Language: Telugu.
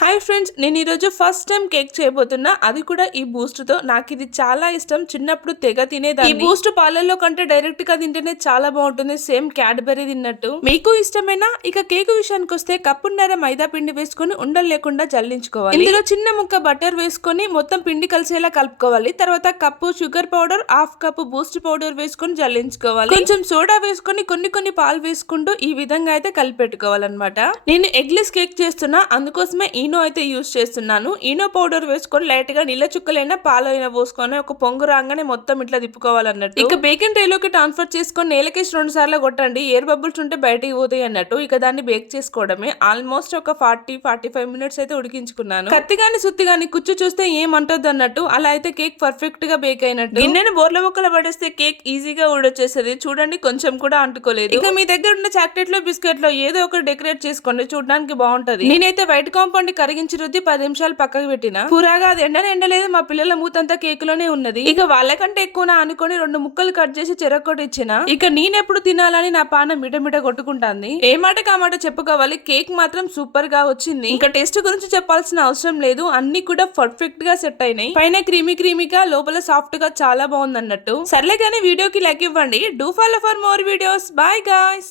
హాయ్ ఫ్రెండ్స్, నేను ఈరోజు ఫస్ట్ టైం కేక్ చేయబోతున్నా. అది కూడా ఈ బూస్ట్ తో. నాకు ఇది చాలా ఇష్టం. చిన్నప్పుడు తెగ తినేదాన్ని. ఈ బూస్ట్ పాలల్లో కంటే డైరెక్ట్ గా తింటేనే చాలా బాగుంటుంది. సేమ్ క్యాడ్బరీ తిన్నట్టు. మీకు ఇష్టమేనా? ఇక కేక్ విషయానికి వస్తే కప్పున్నర మైదా పిండి వేసుకొని ఉండలు లేకుండా జల్లించుకోవాలి. ఇందులో చిన్న ముక్క బటర్ వేసుకొని మొత్తం పిండి కలిసేలా కలుపుకోవాలి. తర్వాత cup sugar powder, half cup Boost powder వేసుకొని జల్లించుకోవాలి. కొంచెం సోడా వేసుకొని కొన్ని పాలు వేసుకుంటూ ఈ విధంగా అయితే కలిపెట్టుకోవాలన్నమాట. నేను ఎగ్లెస్ కేక్ చేస్తున్నా, అందుకోసమే ఈనో అయితే యూస్ చేస్తున్నాను. ఈనో పౌడర్ వేసుకొని లైట్ గా నీళ్ళ చుక్కలైనా పాలైనా పోసుకొని ఒక పొంగు రాగానే మొత్తం ఇట్లా తిప్పుకోవాలన్నట్టు. ఇక బేకింగ్ ట్రే లోకి ట్రాన్స్ఫర్ చేసుకొని నేలకేసి 2 సార్లు కొట్టండి. ఎయిర్ బబుల్స్ ఉంటే బయటికి పోతాయి అన్నట్టు. ఇక దాన్ని బేక్ చేసుకోవడమే. ఆల్మోస్ట్ ఒక 40-45 మినిట్స్ అయితే ఉడికించుకున్నాను. కత్తి గాని సుత్తి గాని కుచ్చు చూస్తే ఏమంటది అన్నట్టు. అలా అయితే కేక్ పర్ఫెక్ట్ గా బేక్ అయినట్టు. గిన్నెను బోర్ల బొక్కలు పడేస్తే కేక్ ఈజీగా ఊడొచ్చేస్తుంది. చూడండి, కొంచెం కూడా అంటుకోలేదు. ఇక మీ దగ్గర ఉన్న చాక్లెట్ లో బిస్కెట్ లో ఏదో ఒకటి డెకరేట్ చేసుకోండి, చూడడానికి బాగుంటది. నేనైతే వైట్ కాంపౌండ్ కరిగించి రుద్ది 10 నిమిషాలు పక్కకు పెట్టిన. పురాగా అది ఎండలేదు. మా పిల్లల మూతంతా కేక్ లోనే ఉన్నది. ఇక వాళ్ళకంటే ఎక్కువ అనుకొని 2 ముక్కలు కట్ చేసి చెరొక్కటి ఇచ్చిన. ఇక నేనెప్పుడు తినాలని నా పాన మిటమిట కొట్టుకుంటాంది. ఏ మాట కామాట చెప్పుకోవాలి, కేక్ మాత్రం సూపర్ గా వచ్చింది. ఇంకా టేస్ట్ గురించి చెప్పాల్సిన అవసరం లేదు. అన్ని కూడా పర్ఫెక్ట్ గా సెట్ అయినాయి. పైన క్రీమీగా, లోపల సాఫ్ట్ గా చాలా బాగుంది అన్నట్టు. సర్లే కానీ వీడియోకి లైక్ ఇవ్వండి. Do follow for more videos. Bye guys.